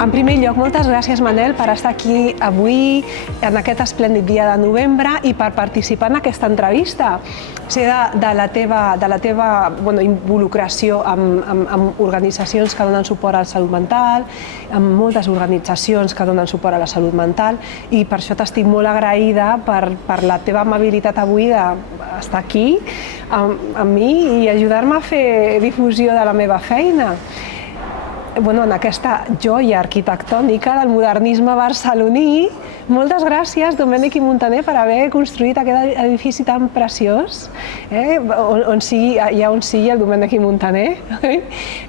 En primer lloc, moltes gràcies, Manel, per estar aquí avui, en aquest esplèndid dia de novembre, i per participar en aquesta entrevista. Sé de la teva involucració amb organitzacions que donen suport a la salut mental, amb moltes organitzacions que donen suport a la salut mental, i per això t'estic molt agraïda per la teva amabilitat avui d'estar aquí amb mi i ajudar-me a fer difusió de la meva feina. En aquesta joia arquitectònica del modernisme barceloní. Moltes gràcies, Domènech i Muntaner, per haver construït aquest edifici tan preciós, on sigui el Domènech i Muntaner.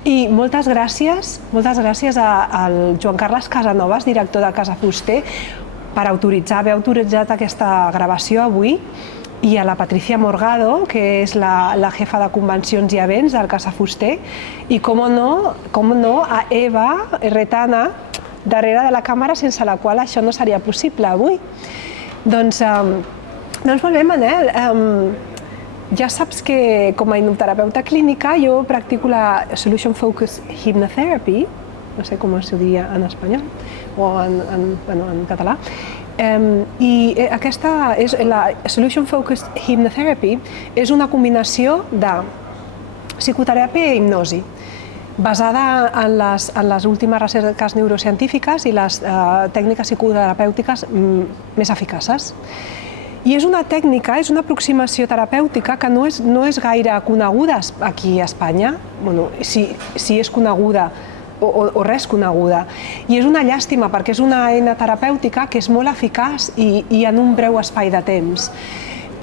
I moltes gràcies al Joan Carles Casanovas, director de Casa Fuster, per haver autoritzat aquesta gravació avui, i a la Patricia Morgado, que és la jefa de convencions i events del Casa Fuster, i, com no, a Eva Retana, darrere de la càmera, sense la qual això no seria possible avui. Doncs molt bé, Manel. Ja saps que, com a hipnoterapeuta clínica, jo practico la Solution Focused Hypnotherapy, no sé com es diria en espanyol o en català. I aquesta és la Solution Focused Hypnotherapy, és una combinació de psicoteràpia i hipnosi, basada en les últimes recerques neurocientífiques i les tècniques psicoterapèutiques més eficaces. I és una tècnica, és una aproximació terapèutica que no és gaire coneguda aquí a Espanya, si és coneguda o res coneguda. I és una llàstima perquè és una eina terapèutica que és molt eficaç i en un breu espai de temps.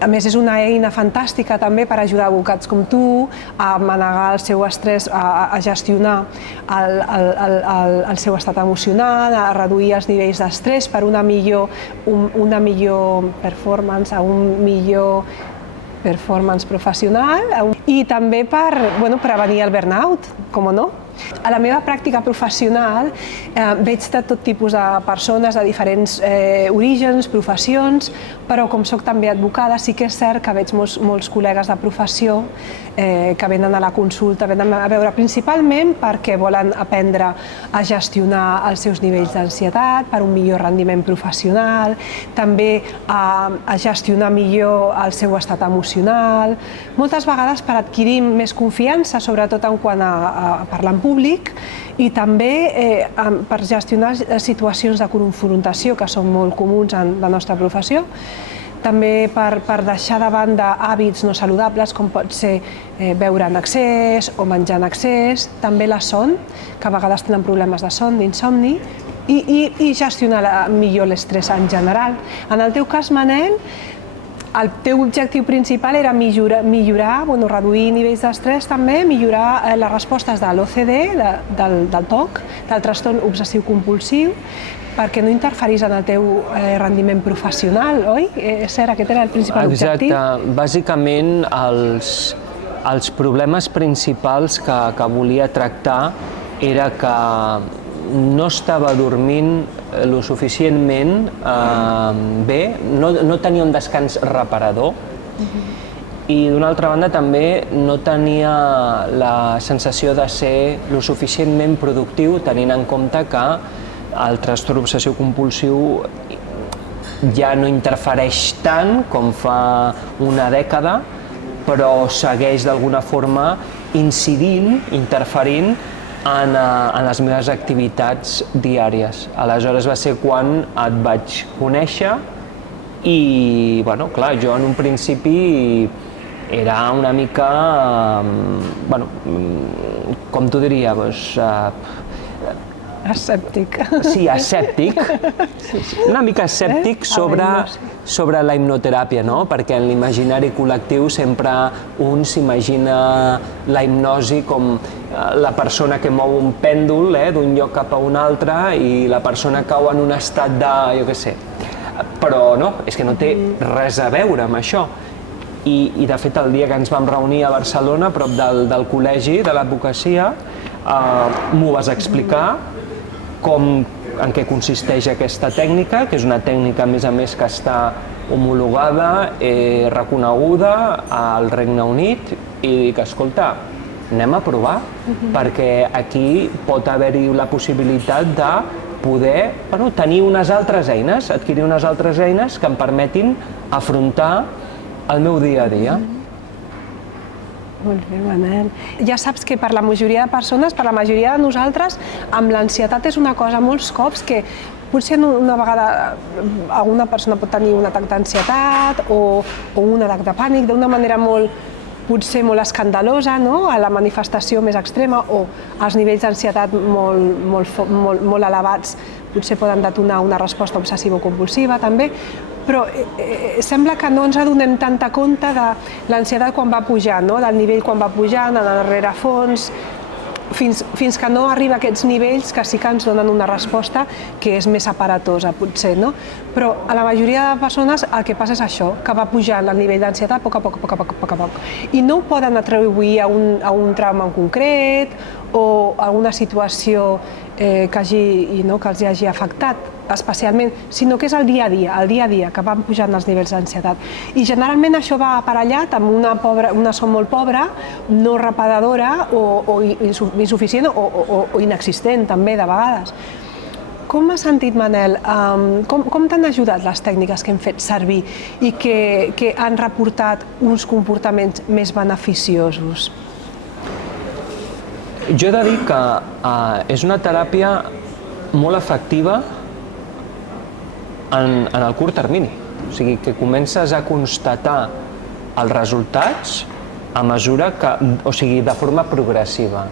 A més, és una eina fantàstica també per ajudar advocats com tu a manegar el seu estrès, a gestionar el seu estat emocional, a reduir els nivells d'estrès per una millor performance, a un millor performance professional, i també per prevenir el burnout, com no? A la meva pràctica professional veig de tot tipus de persones de diferents orígens, professions, però com soc també advocada, sí que és cert que veig molts col·legues de professió que venen a la consulta, venen a veure principalment perquè volen aprendre a gestionar els seus nivells d'ansietat per un millor rendiment professional, també a gestionar millor el seu estat emocional, moltes vegades per adquirir més confiança, sobretot en quant a parlar en públic, i també per gestionar situacions de confrontació que són molt comuns en la nostra professió, també per deixar de banda hàbits no saludables com pot ser beure en excés o menjar en excés, també la son, que a vegades tenen problemes de son, d'insomni, i gestionar millor l'estrès en general. En el teu cas, Manel, el teu objectiu principal era millorar, reduir nivells d'estrès també, millorar les respostes de l'OCD, del TOC, del trastorn obsessiu-compulsiu, perquè no interferís en el teu rendiment professional, oi? És cert, aquest era el principal objectiu? Exacte. Bàsicament, els problemes principals que volia tractar era que no estava dormint lo suficientment bé, no tenia un descans reparador, i d'una altra banda també no tenia la sensació de ser lo suficientment productiu, tenint en compte que el trastorn obsessiu-compulsiu ja no interfereix tant com fa una dècada, però segueix d'alguna forma incidint, interferint en les meves activitats diàries. Aleshores va ser quan et vaig conèixer i, clar, jo en un principi era una mica, com t'ho diria, escèptic. Sí, escèptic. Una mica escèptic sobre la hipnoteràpia, no? Perquè en l'imaginari col·lectiu sempre un s'imagina la hipnosi com la persona que mou un pèndol d'un lloc cap a un altre i la persona cau en un estat de, jo què sé. Però no, és que no té res a veure amb això. I de fet el dia que ens vam reunir a Barcelona, a prop del col·legi de l'advocacia, m'ho vas explicar en què consisteix aquesta tècnica, que és una tècnica, a més, que està homologada, reconeguda al Regne Unit, i dic, escolta, anem a provar, perquè aquí pot haver-hi la possibilitat de poder tenir unes altres eines, adquirir unes altres eines que em permetin afrontar el meu dia a dia. Molt bé, Manel. Ja saps que per la majoria de persones, per la majoria de nosaltres, amb l'ansietat és una cosa molts cops que potser una vegada alguna persona pot tenir un atac d'ansietat o un atac de pànic d'una manera potser molt escandalosa, a la manifestació més extrema, o els nivells d'ansietat molt elevats potser poden detonar una resposta obsessiva o compulsiva també, però sembla que no ens adonem tanta compte de l'ansietat quan va pujant, del nivell quan va pujant, en el rerefons, fins que no arriba a aquests nivells que sí que ens donen una resposta que és més aparatosa, potser, no? Però a la majoria de persones el que passa és això, que va pujant el nivell d'ansietat a poc a poc. I no ho poden atribuir a un trauma en concret o a una situació que els hagi afectat especialment, sinó que és el dia a dia que van pujant els nivells d'ansietat. I generalment això va aparellat amb una son molt pobra, no reparadora o insuficient o inexistent també de vegades. Com has sentit, Manel? Com t'han ajudat les tècniques que hem fet servir i que han reportat uns comportaments més beneficiosos? Jo he de dir que és una teràpia molt efectiva en el curt termini. O sigui, que comences a constatar els resultats a mesura que, o sigui, de forma progressiva.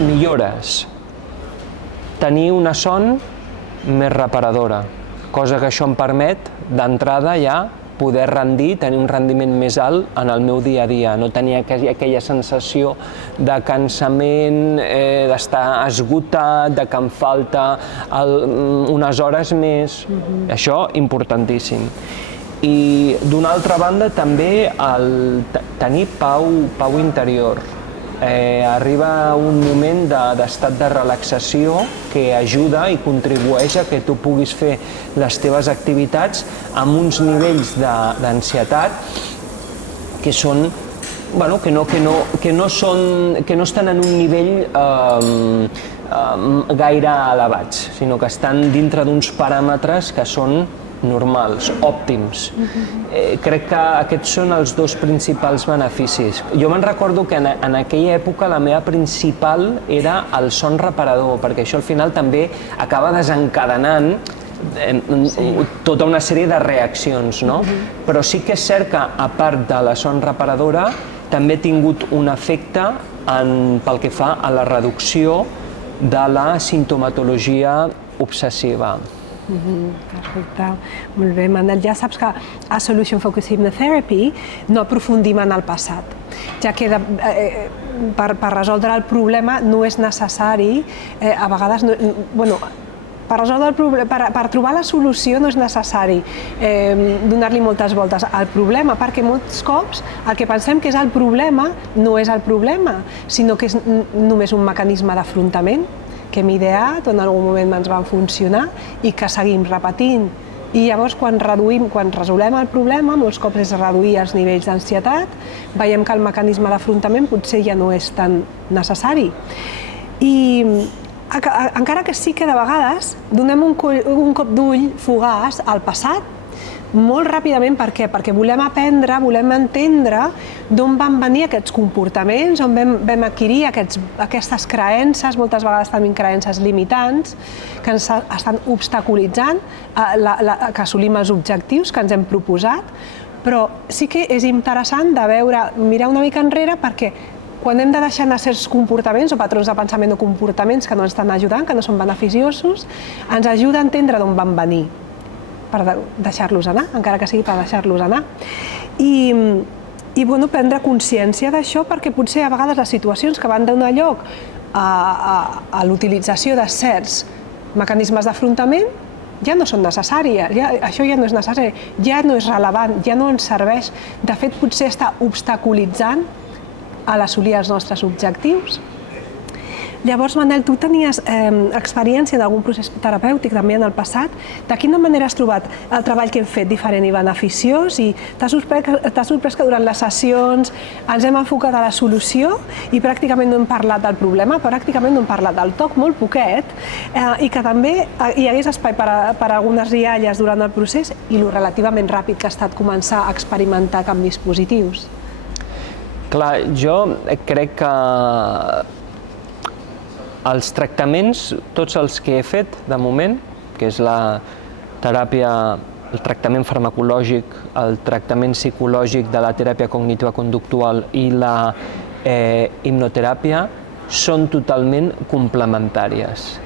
Millores. Tenir una son més reparadora, cosa que això em permet d'entrada ja poder rendir, tenir un rendiment més alt en el meu dia a dia, no tenir aquella sensació de cansament, d'estar esgotat, de que em falta unes hores més, això importantíssim. I d'una altra banda també tenir pau interior. Arriba un moment d'estat de relaxació que ajuda i contribueix a que tu puguis fer les teves activitats amb uns nivells d'ansietat que són, que no estan en un nivell gaire elevats, sinó que estan dintre d'uns paràmetres que són normals, òptims. Crec que aquests són els dos principals beneficis. Jo me'n recordo que en aquella època la meva principal era el son reparador, perquè això al final també acaba desencadenant tota una sèrie de reaccions, no? Però sí que és cert que, a part de la son reparadora, també he tingut un efecte pel que fa a la reducció de la simptomatologia obsessiva. Perfecte, molt bé, Manel. Ja saps que a Solution Focused Hypnotherapy no aprofundim en el passat, ja que per resoldre el problema no és necessari, a vegades, per trobar la solució no és necessari donar-li moltes voltes al problema, perquè molts cops el que pensem que és el problema no és el problema, sinó que és només un mecanisme d'afrontament que hem ideat o en algun moment ens van funcionar i que seguim repetint. I llavors quan resolem el problema, molts cops és reduir els nivells d'ansietat, veiem que el mecanisme d'afrontament potser ja no és tan necessari. I encara que sí que de vegades donem un cop d'ull fugaç al passat, molt ràpidament. Per què? Perquè volem aprendre, volem entendre d'on van venir aquests comportaments, on vam adquirir aquestes creences, moltes vegades tenim creences limitants, que ens estan obstaculitzant que assolim els objectius que ens hem proposat, però sí que és interessant de mirar una mica enrere, perquè quan hem de deixar anar certs comportaments o patrons de pensament o comportaments que no ens estan ajudant, que no són beneficiosos, ens ajuda a entendre d'on van venir, per deixar-los anar, encara que sigui per deixar-los anar. I prendre consciència d'això, perquè potser a vegades les situacions que van donar lloc a l'utilització de certs mecanismes d'afrontament ja no són necessàries, això ja no és necessari, ja no és rellevant, ja no ens serveix. De fet, potser està obstaculitzant a l'assolir els nostres objectius. Llavors, Manel, tu tenies experiència d'algun procés terapèutic també en el passat. De quina manera has trobat el treball que hem fet diferent i beneficiós? I t'ha sorprès que durant les sessions ens hem enfocat a la solució i pràcticament no hem parlat del problema, pràcticament no hem parlat del TOC, molt poquet, i que també hi hagués espai per a algunes rialles durant el procés i lo relativament ràpid que ha estat començar a experimentar canvis positius. Clar, jo crec que els tractaments, tots els que he fet de moment, que és la teràpia, el tractament farmacològic, el tractament psicològic de la teràpia cognitiva conductual i la hipnoteràpia, són totalment complementàries.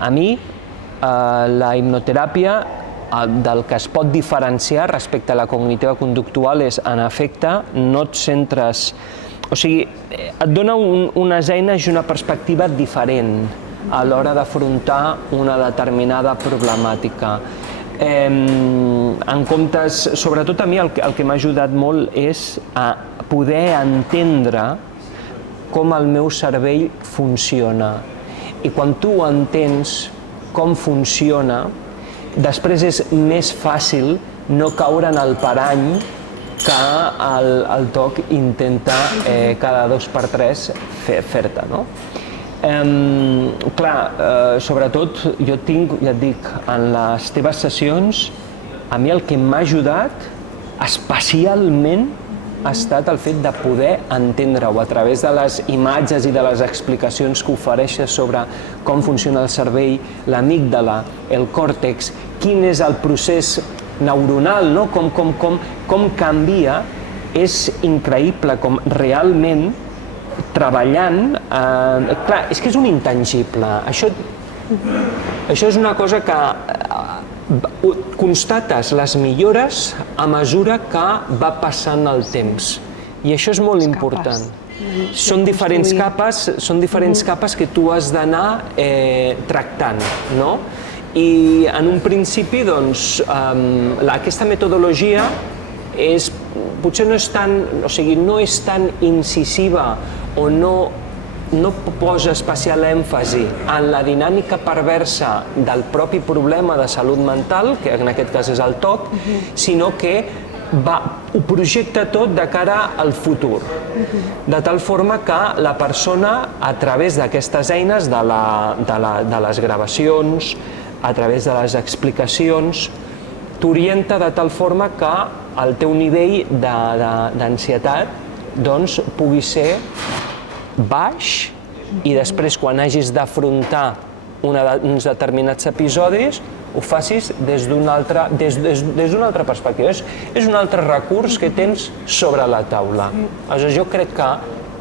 A mi, la hipnoteràpia, del que es pot diferenciar respecte a la cognitiva conductual és, en efecte, no et centres... O sigui, et dona unes eines i una perspectiva diferent a l'hora d'afrontar una determinada problemàtica. En comptes, sobretot a mi el que m'ha ajudat molt és a poder entendre com el meu cervell funciona. I quan tu entens com funciona, després és més fàcil no caure en el parany que el TOC intenta cada 2 per 3 fer-te, no? Clar, sobretot jo tinc, ja et dic, en les teves sessions, a mi el que m'ha ajudat especialment ha estat el fet de poder entendre-ho a través de les imatges i de les explicacions que ofereixes sobre com funciona el cervell, l'amígdala, el còrtex, quin és el procés neuronal, no? Com canvia, és increïble com realment treballant... Clar, és que és un intangible. Això és una cosa que constates les millores a mesura que va passant el temps. I això és molt important. Són diferents capes que tu has d'anar tractant, no? I en un principi, doncs, aquesta metodologia potser no és tan, o sigui, no és tan incisiva o no posa especial èmfasi en la dinàmica perversa del propi problema de salut mental, que en aquest cas és el TOC, sinó que ho projecta tot de cara al futur, de tal forma que la persona, a través d'aquestes eines, de les gravacions, a través de les explicacions, t'orienta de tal forma que el teu nivell d'ansietat pugui ser baix i després, quan hagis d'afrontar uns determinats episodis, ho facis des d'una altra perspectiva. És un altre recurs que tens sobre la taula. Aleshores, jo crec que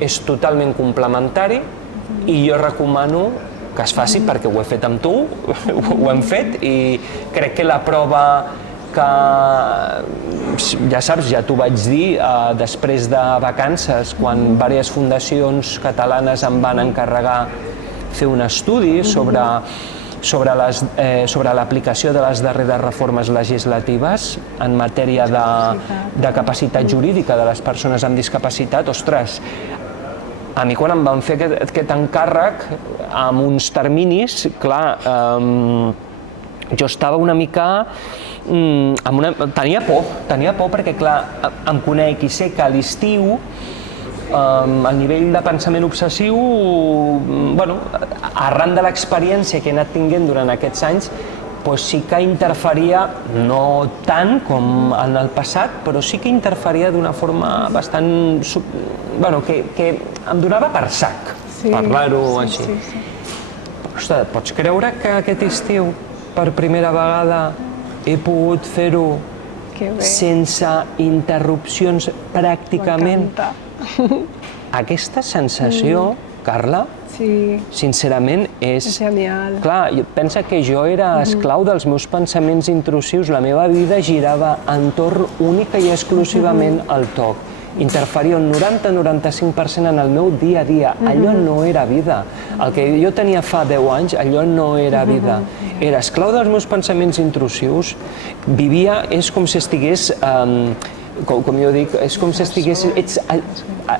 és totalment complementari i jo recomano que es faci perquè ho he fet amb tu, ho hem fet, i crec que la prova que, ja saps, ja t'ho vaig dir, després de vacances, quan diverses fundacions catalanes em van encarregar fer un estudi sobre l'aplicació de les darreres reformes legislatives en matèria de capacitat jurídica de les persones amb discapacitat. Ostres, a mi quan em van fer aquest encàrrec amb uns terminis, clar, jo estava una mica... Tenia por perquè, clar, em conec i sé que a l'estiu el nivell de pensament obsessiu, arran de l'experiència que he anat tinguent durant aquests anys, sí que interferia, no tant com en el passat, però sí que interferia d'una forma bastant... que em donava per sac, parlar-ho així. Ostres, pots creure que aquest estiu, per primera vegada, he pogut fer-ho sense interrupcions pràcticament? Aquesta sensació, Carla, sincerament és... genial. Clar, pensa que jo era esclau dels meus pensaments intrusius, la meva vida girava entorn única i exclusivament al TOC. Interferia un 90-95% en el meu dia a dia. Allò no era vida. El que jo tenia fa 10 anys, allò no era vida. Era esclau dels meus pensaments intrusius, vivia, és com si estigués... com jo dic, és com si estigués...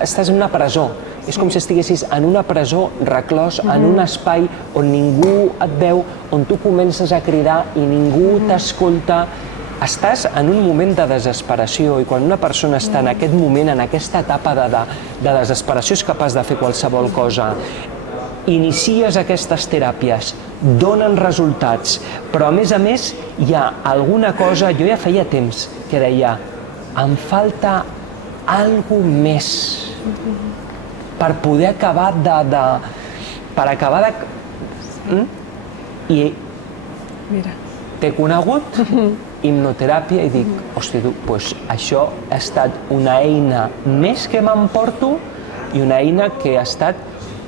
Estàs en una presó. És com si estiguessis en una presó, reclòs, en un espai on ningú et veu, on tu comences a cridar i ningú t'escolta. Estàs en un moment de desesperació i quan una persona està en aquest moment, en aquesta etapa de desesperació, és capaç de fer qualsevol cosa. Inicies aquestes teràpies, donen resultats, però a més hi ha alguna cosa, jo ja feia temps que deia, em falta alguna més per poder acabar per acabar de... I t'he conegut hipnoteràpia i dic, hòstia, doncs això ha estat una eina més que m'emporto i una eina que ha estat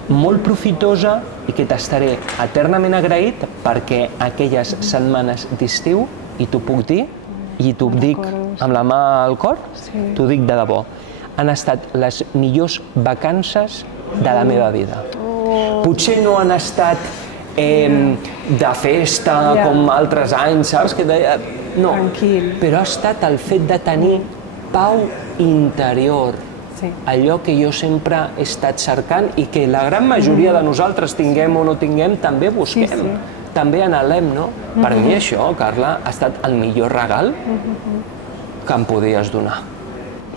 molt profitosa i que t'estaré eternament agraït perquè aquelles setmanes d'estiu, i t'ho puc dir, i t'ho dic amb la mà al cor, t'ho dic de debò, han estat les millors vacances de la meva vida. Potser no han estat de festa com altres anys, saps? No, però ha estat el fet de tenir pau interior, allò que jo sempre he estat cercant i que la gran majoria de nosaltres, tinguem o no tinguem, també busquem, també anhelem, no? Per mi això, Carla, ha estat el millor regal que em podies donar.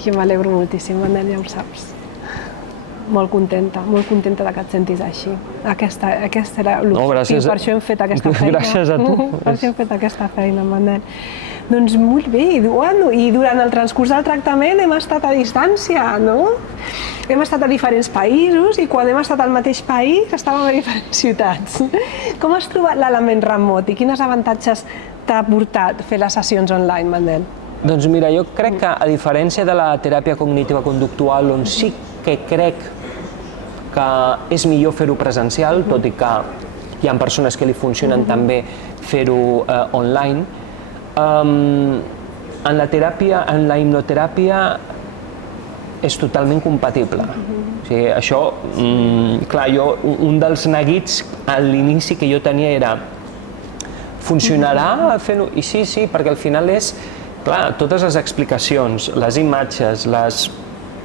Jo m'alegro moltíssim, Manel, ja ho saps. Molt contenta de que et sentis així. Aquesta era l'objectiu, per això hem fet aquesta feina. Gràcies a tu. Per això hem fet aquesta feina, Manel. Doncs molt bé, i durant el transcurs del tractament hem estat a distància, no? Hem estat a diferents països i quan hem estat al mateix país estàvem a diferents ciutats. Com has trobat l'element remot i quins avantatges t'ha portat fer les sessions online, Manel? Doncs mira, jo crec que a diferència de la teràpia cognitiva conductual, on sí que crec que és millor fer-ho presencial, tot i que hi ha persones que li funcionen també fer-ho online, en la hipnoteràpia és totalment compatible. O sigui, això, clar, un dels neguits a l'inici que jo tenia era funcionarà fent-ho? I sí, perquè al final és, clar, totes les explicacions, les imatges,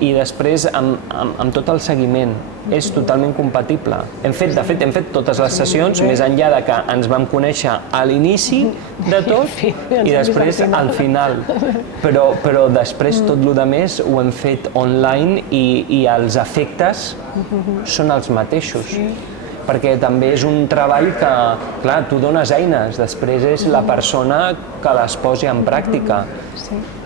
i després amb tot el seguiment. És totalment compatible. De fet, hem fet totes les sessions, més enllà de que ens vam conèixer a l'inici de tot i després al final. Però després tot el més ho hem fet online i els efectes són els mateixos. Perquè també és un treball que, clar, tu dones eines, després és la persona que les posi en pràctica.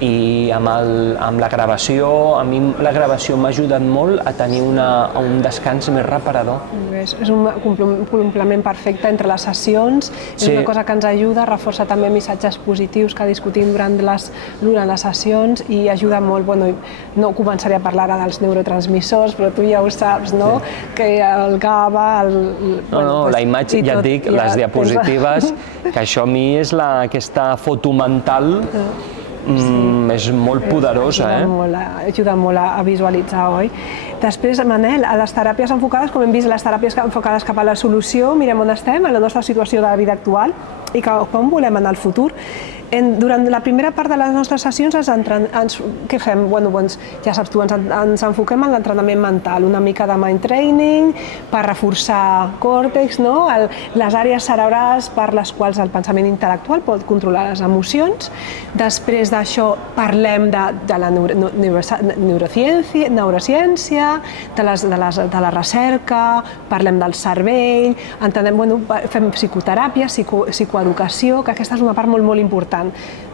I amb la gravació, a mi la gravació m'ha ajudat molt a tenir un descans més reparador. És un complement perfecte entre les sessions, és una cosa que ens ajuda, reforça també missatges positius que discutim durant les sessions i ajuda molt, no començaré a parlar ara dels neurotransmissors, però tu ja ho saps, no? Que el GABA... No, la imatge, ja et dic, les diapositives, que això a mi és aquesta foto mental, és molt poderosa. Ajuda molt a visualitzar, oi? Després, Manel, a les teràpies enfocades, com hem vist, les teràpies enfocades cap a la solució, mirem on estem, en la nostra situació de la vida actual i com volem anar al futur. Durant la primera part de les nostres sessions, què fem? Ja saps tu, ens enfoquem en l'entrenament mental, una mica de mind training per reforçar còrtex, les àrees cerebrals per les quals el pensament intel·lectual pot controlar les emocions. Després d'això parlem de la neurociència, de la recerca, parlem del cervell, fem psicoteràpia, psicoeducació, que aquesta és una part molt, molt important.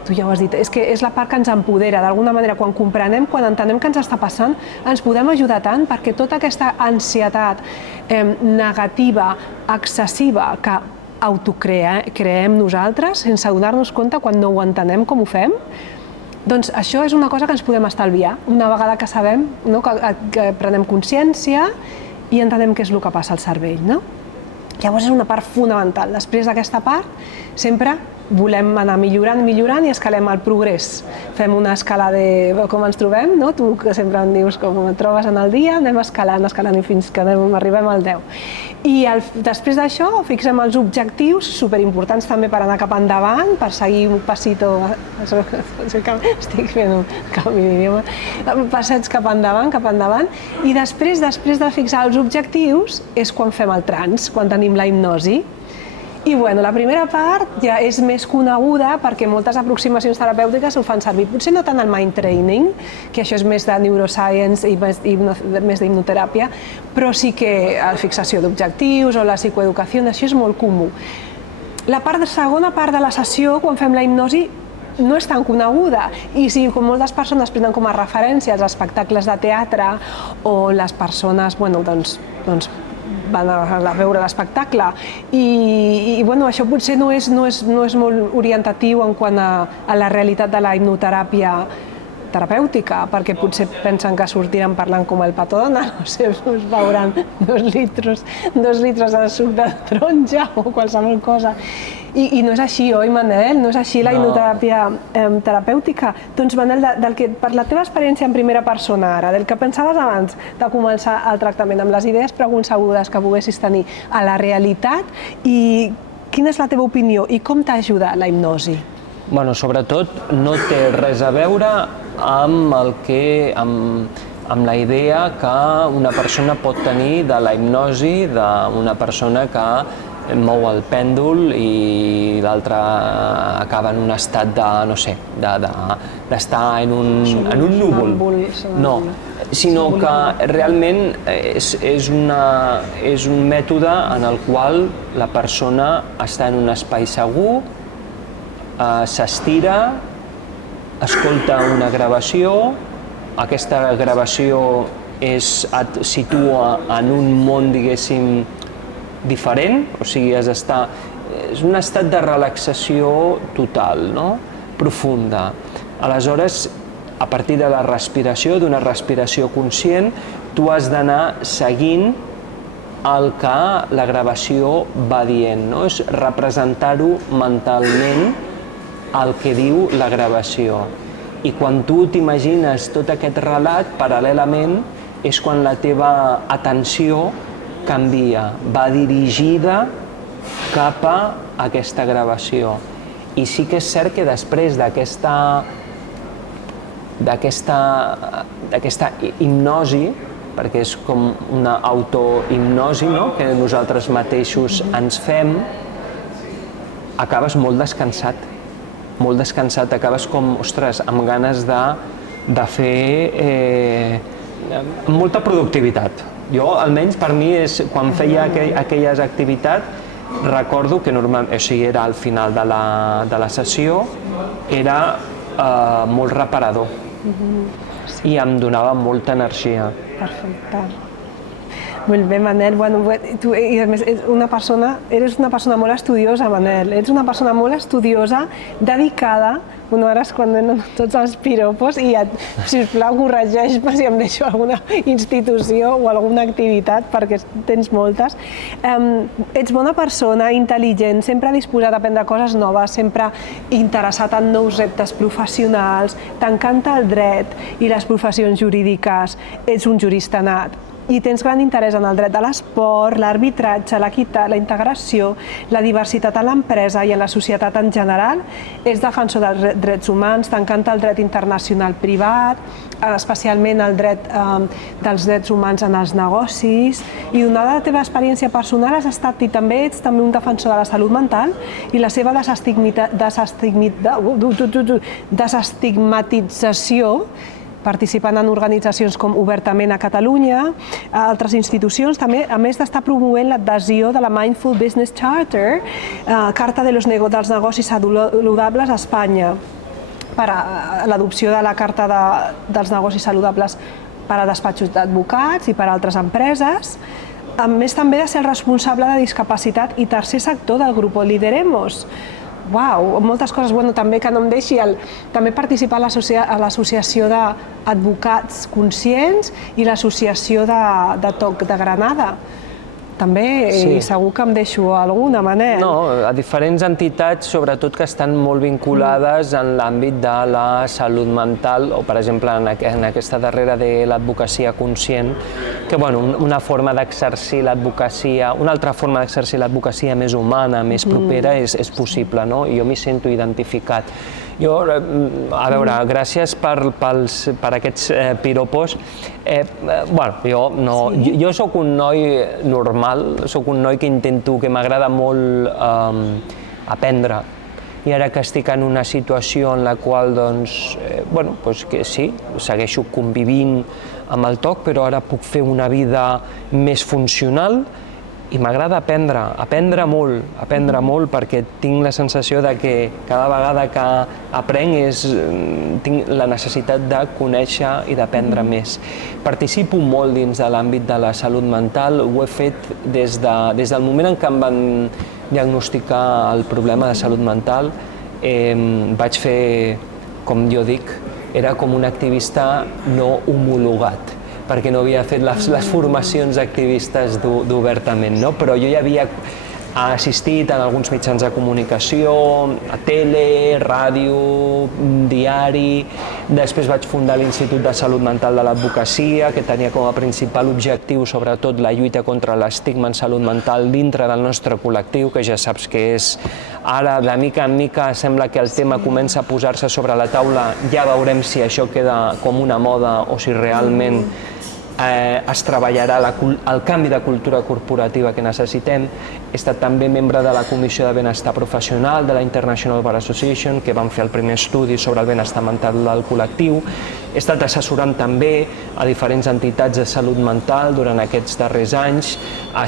Tu ja ho has dit, és que és la part que ens empodera, d'alguna manera, quan comprenem, quan entenem què ens està passant, ens podem ajudar tant perquè tota aquesta ansietat negativa, excessiva, que autocreem nosaltres, sense donar-nos compte quan no ho entenem com ho fem, doncs això és una cosa que ens podem estalviar. Una vegada que sabem, que prenem consciència i entenem què és el que passa al cervell. Llavors és una part fonamental. Després d'aquesta part, sempre volem anar millorant i escalem el progrés. Fem una escala de com ens trobem, no? Tu que sempre em dius com et trobes en el dia, anem escalant i fins que arribem al 10. I després d'això fixem els objectius, superimportants també per anar cap endavant, per seguir un passito, estic fent un canvi d'idioma, passets cap endavant, i després de fixar els objectius és quan fem el trans, quan tenim la hipnosi. I bueno, la primera part ja és més coneguda perquè moltes aproximacions terapèutiques ho fan servir. Potser no tant el mind training, que això és més de neuroscience i més d'hipnoteràpia, però sí que la fixació d'objectius o la psicoeducació, això és molt comú. La segona part de la sessió, quan fem la hipnosi, no és tan coneguda i si com moltes persones prenen com a referència els espectacles de teatre o les persones, van a veure l'espectacle i això potser no és molt orientatiu en quant a la realitat de la hipnoteràpia terapèutica, perquè potser pensen que sortiran parlant com el Pato Donald, no sé, us veuran 2 litres de suc de taronja o qualsevol cosa. I no és així, oi, Manel? No és així la hipnoteràpia terapèutica? Doncs, Manel, per la teva experiència en primera persona ara, del que pensaves abans de començar el tractament, amb les idees preconcebudes que poguessis tenir a la realitat, i quina és la teva opinió i com t'ha ajudat la hipnosi? Bueno, sobretot no té res a veure amb la idea que una persona pot tenir de la hipnosi d'una persona que mou el pèndol i l'altre acaba en un estat de, no sé, d'estar en un núvol. No, sinó que realment és un mètode en el qual la persona està en un espai segur, s'estira, escolta una gravació, aquesta gravació et situa en un món, diguéssim, diferent, o sigui, és un estat de relaxació total, no? Profunda. Aleshores, a partir de la respiració, d'una respiració conscient, tu has d'anar seguint el que la gravació va dient, no? És representar-ho mentalment el que diu la gravació. I quan tu t'imagines tot aquest relat, paral·lelament, és quan la teva atenció canvia, va dirigida cap a aquesta gravació. I sí que és cert que després d'aquesta hipnosi, perquè és com una autohipnosi, no?, que nosaltres mateixos ens fem, acabes molt descansat, acabes com, ostres, amb ganes de fer molta productivitat. Jo, almenys per mi, quan feia aquelles activitats, recordo que normalment, o sigui, era al final de la sessió, era molt reparador i em donava molta energia. Perfecte. Molt bé, Manel. Tu, i a més, eres una persona molt estudiosa, Manel. Ets una persona molt estudiosa, dedicada. Ara és quan venen tots els piropos i, sisplau, corregeix-me si em deixo alguna institució o alguna activitat, perquè tens moltes. Ets bona persona, intel·ligent, sempre disposat a aprendre coses noves, sempre interessat en nous reptes professionals, t'encanta el dret i les professions jurídiques, ets un jurista nat. I tens gran interès en el dret de l'esport, l'arbitratge, l'equitat, la integració, la diversitat a l'empresa i en la societat en general. Ets defensor dels drets humans, t'encanta el dret internacional privat, especialment el dret dels drets humans en els negocis. I donada la teva experiència personal has estat i també ets un defensor de la salut mental i la seva desestigmatització, participant en organitzacions com Obertament a Catalunya, a altres institucions, també, a més d'estar promovent l'adhesió de la Mindful Business Charter, Carta dels Negocis Saludables a Espanya, per a l'adopció de la Carta dels Negocis Saludables per a despatxos d'advocats i per a altres empreses, a més també de ser el responsable de discapacitat i tercer sector del grup Lideremos. Uau, moltes coses. També que no em deixi també participar a l'Associació d'Advocats Conscients i l'Associació de TOC de Granada. també, i segur que em deixo alguna, Manel. No, a diferents entitats, sobretot que estan molt vinculades en l'àmbit de la salut mental, o per exemple en aquesta darrera de l'advocacia conscient, que una forma d'exercir l'advocacia, una altra forma d'exercir l'advocacia més humana, més propera, és possible, no? I jo m'hi sento identificat. Jo, a veure, gràcies per aquests piropos. Jo sóc un noi normal, sóc un noi que m'agrada molt aprendre. I ara que estic en una situació en la qual, que sí, segueixo convivint amb el TOC, però ara puc fer una vida més funcional i m'agrada aprendre molt, perquè tinc la sensació de que cada vegada que aprenc tinc la necessitat de conèixer i d'aprendre més. Participo molt dins de l'àmbit de la salut mental, ho he fet des del moment en què em van diagnosticar el problema de salut mental. Vaig fer, com jo dic, era com un activista no homologat, perquè no havia fet les formacions activistes d'obertament, no? Però jo ja havia assistit a alguns mitjans de comunicació, a tele, ràdio, diari. Després vaig fundar l'Institut de Salut Mental de l'Advocacia, que tenia com a principal objectiu, sobretot, la lluita contra l'estigma en salut mental dintre del nostre col·lectiu, que ja saps que és ara, de mica en mica, sembla que el tema comença a posar-se sobre la taula. Ja veurem si això queda com una moda o si realment es treballarà el canvi de cultura corporativa que necessitem. He estat també membre de la Comissió de Benestar Professional de la International Bar Association, que van fer el primer estudi sobre el benestar mental del col·lectiu. He estat assessorant també a diferents entitats de salut mental durant aquests darrers anys,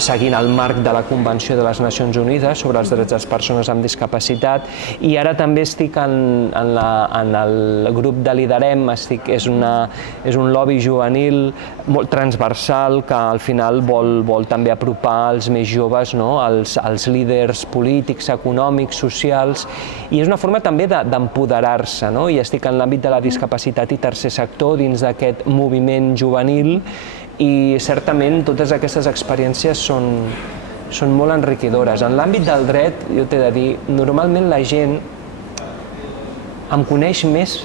seguint el marc de la Convenció de les Nacions Unides sobre els drets de les persones amb discapacitat, i ara també estic en el grup de Liderem. És un lobby juvenil molt transversal que al final vol també apropar els més joves, als líders polítics, econòmics, socials, i és una forma també d'empoderar-se, i estic en l'àmbit de la discapacitat i tercer sector dins d'aquest moviment juvenil, i certament totes aquestes experiències són molt enriquidores. En l'àmbit del dret, jo t'he de dir, normalment la gent em coneix més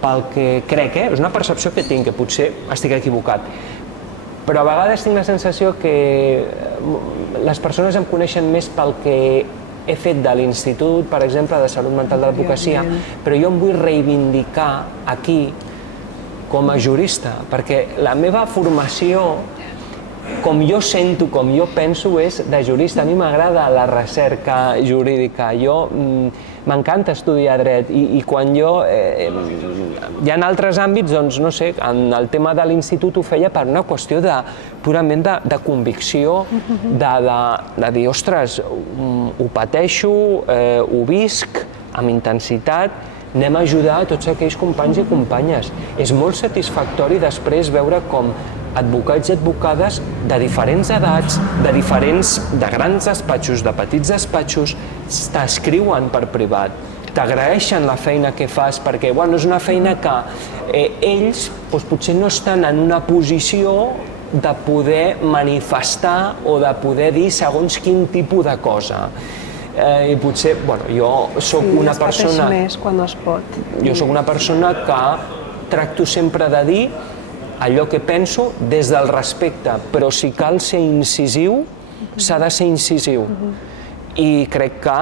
pel que crec, és una percepció que tinc, que potser estic equivocat, però a vegades tinc la sensació que les persones em coneixen més pel que he fet de l'Institut, per exemple, de Salut Mental de l'Advocacia, però jo em vull reivindicar aquí com a jurista, perquè la meva formació, com jo sento, com jo penso, és de jurista. A mi m'agrada la recerca jurídica, m'encanta estudiar dret, i quan hi ha altres àmbits, doncs no sé, en el tema de l'institut ho feia per una qüestió purament de convicció, de dir, ostres, ho pateixo, ho visc amb intensitat, anem a ajudar a tots aquells companys i companyes. És molt satisfactori després veure com advocats i advocades de diferents edats, de grans despatxos, de petits despatxos, t'escriuen per privat, t'agraeixen la feina que fas, perquè és una feina que ells potser no estan en una posició de poder manifestar o de poder dir segons quin tipus de cosa. I potser, jo soc una persona... Sí, es pateix més quan es pot. Jo soc una persona que tracto sempre de dir allò que penso des del respecte, però si cal ser incisiu, s'ha de ser incisiu. I crec que,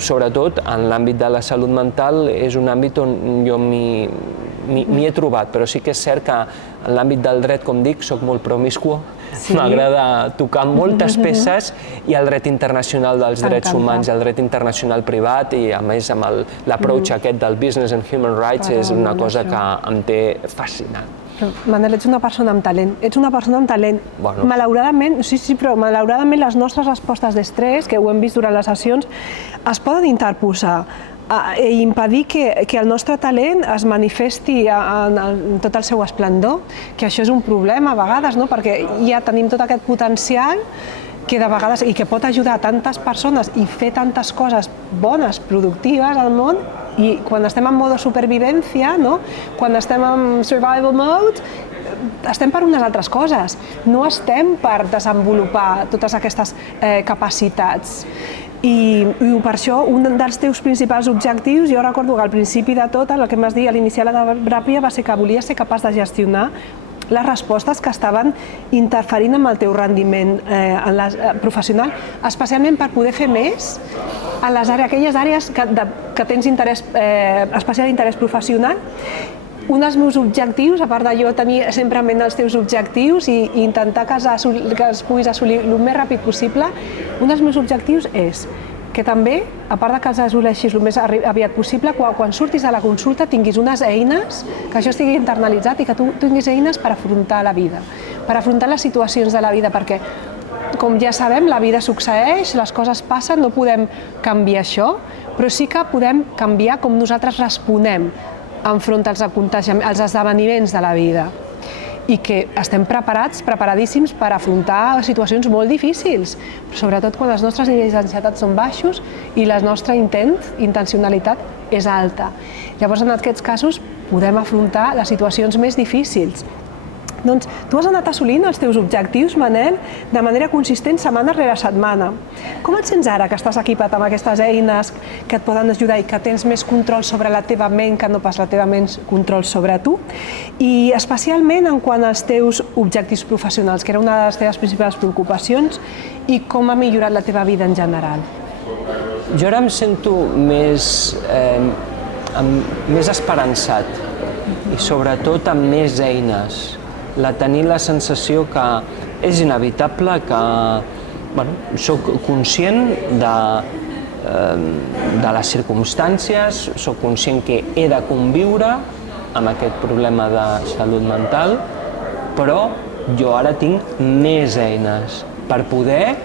sobretot, en l'àmbit de la salut mental és un àmbit on jo m'hi he trobat, però sí que és cert que en l'àmbit del dret, com dic, soc molt promiscuo. M'agrada tocar moltes peces, i el dret internacional dels drets humans i el dret internacional privat, i a més amb l'approach aquest del business and human rights, és una cosa que em té fascinant. Manel, ets una persona amb talent. Malauradament, però malauradament les nostres respostes d'estrès, que ho hem vist durant les sessions, es poden interposar i impedir que el nostre talent es manifesti en tot el seu esplendor, que això és un problema a vegades, perquè ja tenim tot aquest potencial que de vegades, i que pot ajudar tantes persones i fer tantes coses bones, productives al món, i quan estem en modo supervivència, quan estem en survival mode, estem per unes altres coses, no estem per desenvolupar totes aquestes capacitats. I per això, un dels teus principals objectius, jo recordo que al principi de tot, el que em vas dir a l'iniciar la teràpia va ser que volies ser capaç de gestionar les respostes que estaven interferint amb el teu rendiment professional, especialment per poder fer més a aquelles àrees que tens especial interès professional. Un dels meus objectius, a part de jo tenir sempre en ment els teus objectius i intentar que els puguis assolir el més ràpid possible, un dels meus objectius és que també, a part de que els assoleixis el més aviat possible, quan surtis a la consulta tinguis unes eines, que això estigui internalitzat i que tu tinguis eines per afrontar la vida, per afrontar les situacions de la vida, perquè, com ja sabem, la vida succeeix, les coses passen, no podem canviar això, però sí que podem canviar com nosaltres responem enfront als esdeveniments de la vida i que estem preparadíssims per afrontar situacions molt difícils, sobretot quan els nostres nivells d'ansietat són baixos i la nostra intencionalitat és alta. Llavors, en aquests casos, podem afrontar les situacions més difícils. Doncs tu has anat assolint els teus objectius, Manel, de manera consistent setmana rere setmana. Com et sents ara que estàs equipat amb aquestes eines que et poden ajudar i que tens més control sobre la teva ment que no pas la teva ment control sobre tu? I especialment en quant als teus objectius professionals, que era una de les teves principals preocupacions, i com ha millorat la teva vida en general? Jo ara em sento més esperançat i sobretot amb més eines. Tenir la sensació que és inevitable, que soc conscient de les circumstàncies, soc conscient que he de conviure amb aquest problema de salut mental, però jo ara tinc més eines per poder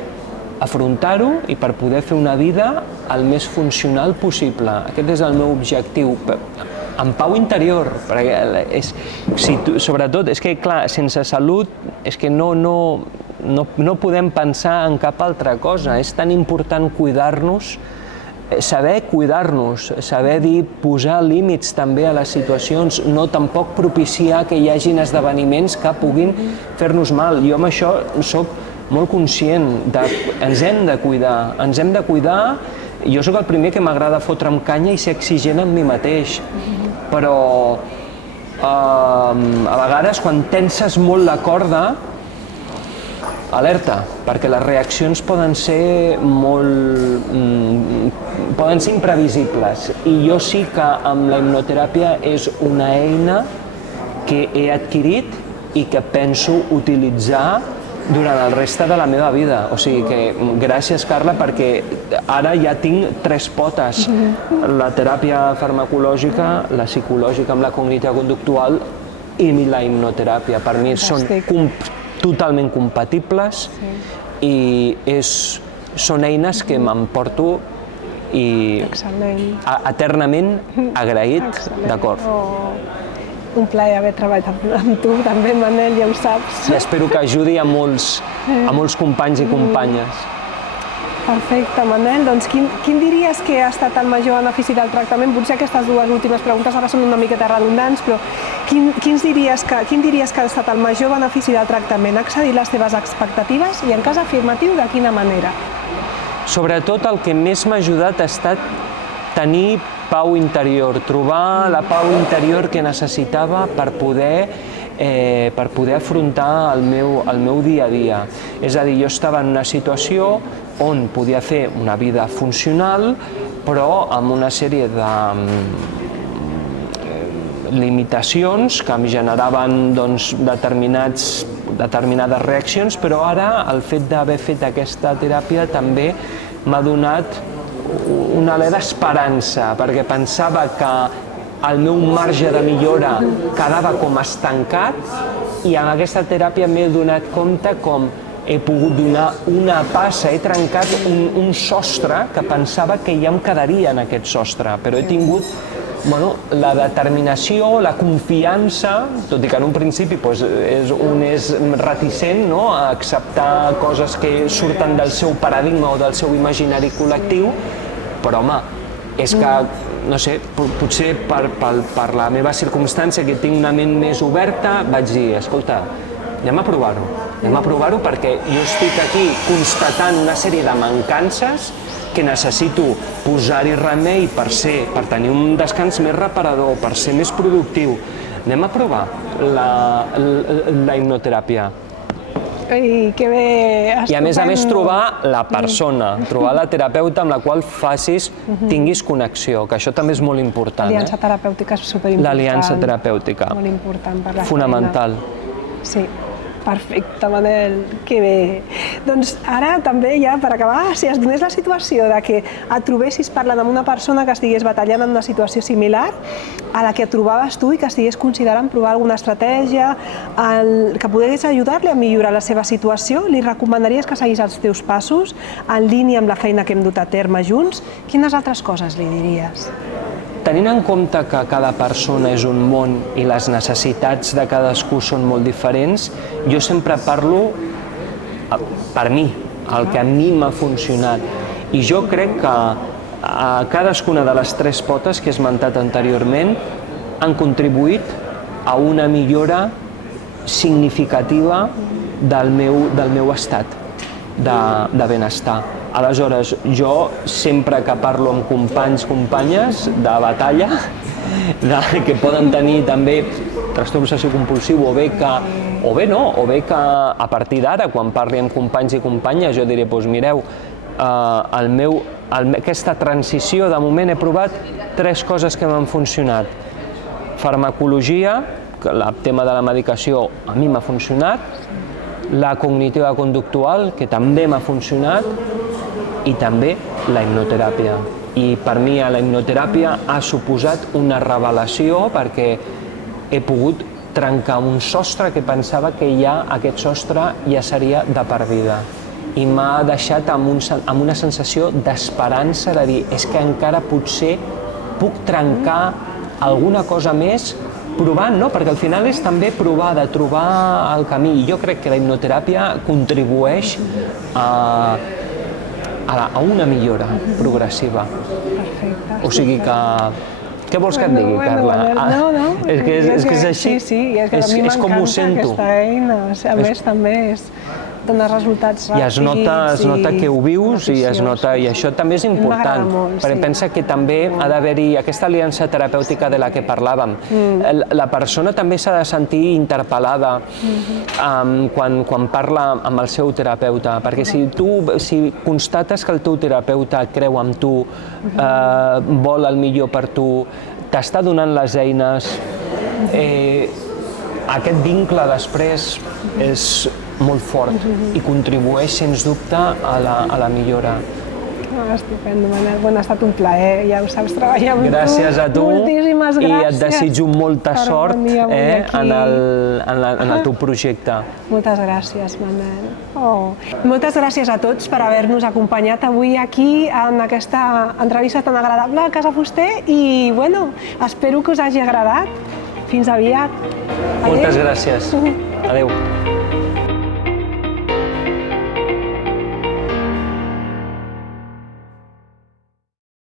afrontar-ho i per poder fer una vida el més funcional possible. Aquest és el meu objectiu. En pau interior, perquè sobretot, és que clar, sense salut és que no podem pensar en cap altra cosa. És tan important cuidar-nos, saber posar límits també a les situacions, no tampoc propiciar que hi hagin esdeveniments que puguin fer-nos mal. Jo amb això soc molt conscient ens hem de cuidar. Jo sóc el primer que m'agrada fotre'm canya i ser exigent amb mi mateix, però a vegades quan tenses molt la corda, alerta, perquè les reaccions poden ser imprevisibles. I jo sí que amb la hipnoteràpia és una eina que he adquirit i que penso utilitzar durant el reste de la meva vida. O sigui que gràcies, Carla, perquè ara ja tinc 3 potes. La teràpia farmacològica, la psicològica amb la cognitivo-conductual i la hipnoteràpia. Per mi són totalment compatibles i són eines que m'emporto i eternament agraït, d'acord. Un plaer haver treballat amb tu, també, Manel, ja ho saps. I espero que ajudi a molts companys i companyes. Perfecte, Manel. Doncs quin diries que ha estat el major benefici del tractament? Potser aquestes 2 últimes preguntes ara són una miqueta redundants, però quin diries que ha estat el major benefici del tractament? Ha excedit les teves expectatives? I en cas afirmatiu, de quina manera? Sobretot el que més m'ha ajudat ha estat tenir pau interior, trobar la pau interior que necessitava per poder afrontar el meu dia a dia. És a dir, jo estava en una situació on podia fer una vida funcional, però amb una sèrie de limitacions que em generaven determinades reaccions, però ara el fet d'haver fet aquesta teràpia també m'ha donat un alè d'esperança, perquè pensava que el meu marge de millora quedava com estancat i amb aquesta teràpia m'he donat compte com he pogut donar una passa, he trencat un sostre que pensava que ja em quedaria en aquest sostre, però he tingut la determinació, la confiança, tot i que en un principi un és reticent a acceptar coses que surten del seu paradigma o del seu imaginari col·lectiu, però home, és que no sé, potser per la meva circumstància, que tinc una ment més oberta, vaig dir, escolta, anem a provar-ho perquè jo estic aquí constatant una sèrie de mancances que necessito posar-hi remei per tenir un descans més reparador, per ser més productiu. Anem a provar la hipnoteràpia. I que bé, I a més trobar la persona, trobar la terapeuta amb la qual tinguis connexió, que això també és molt important. L'aliança terapèutica és superimportant. L'aliança terapèutica. Molt important per la feina. Fonamental. Sí. Perfecte, Manel, que bé. Doncs ara també ja, per acabar, si es donés la situació de que et trobessis parlant amb una persona que estigués batallant en una situació similar a la que et trobaves tu i que estigués considerant provar alguna estratègia que pogués ajudar-li a millorar la seva situació, li recomanaries que seguís els teus passos en línia amb la feina que hem dut a terme junts? Quines altres coses li diries? Tenint en compte que cada persona és un món i les necessitats de cadascú són molt diferents, jo sempre parlo per mi, el que a mi m'ha funcionat. I jo crec que cadascuna de les 3 potes que he esmentat anteriorment han contribuït a una millora significativa del meu estat de benestar. Aleshores, jo sempre que parlo amb companys, companyes de batalla, que poden tenir també trastorn obsessiu-compulsiu, o bé que a partir d'ara, quan parli amb companys i companyes, jo diré, doncs mireu, aquesta transició, de moment he provat 3 coses que m'han funcionat. Farmacologia, el tema de la medicació a mi m'ha funcionat, la cognitiva conductual, que també m'ha funcionat, i també la hipnoteràpia. I per mi la hipnoteràpia ha suposat una revelació perquè he pogut trencar un sostre que pensava que ja aquest sostre ja seria de per vida. I m'ha deixat amb una sensació d'esperança de dir és que encara potser puc trencar alguna cosa més provant, no? Perquè al final és també provar, de trobar el camí. I jo crec que la hipnoteràpia contribueix a una millora progressiva. Perfecte. O sigui que... Què vols que et digui, Carla? No. És que és així. Sí, i és que a mi m'encanta aquesta eina. A més, també dona resultats ràpids. I es nota que ho vius i això també és important. Perquè pensa que també ha d'haver-hi aquesta aliança terapèutica de la que parlàvem. La persona també s'ha de sentir interpel·lada quan parla amb el seu terapeuta, perquè si constates que el teu terapeuta creu en tu, vol el millor per tu, t'està donant les eines, aquest vincle després és molt fort i contribueix, sens dubte, a la millora. Estupendo, Manel. Bueno, ha estat un plaer, ja ho saps, treballar amb tu. Gràcies a tu. Moltíssimes gràcies. I et desitjo molta sort en el teu projecte. Moltes gràcies, Manel. Moltes gràcies a tots per haver-nos acompanyat avui aquí en aquesta entrevista tan agradable a Casa Fuster i, bueno, espero que us hagi agradat. Fins aviat. Moltes gràcies. Adéu.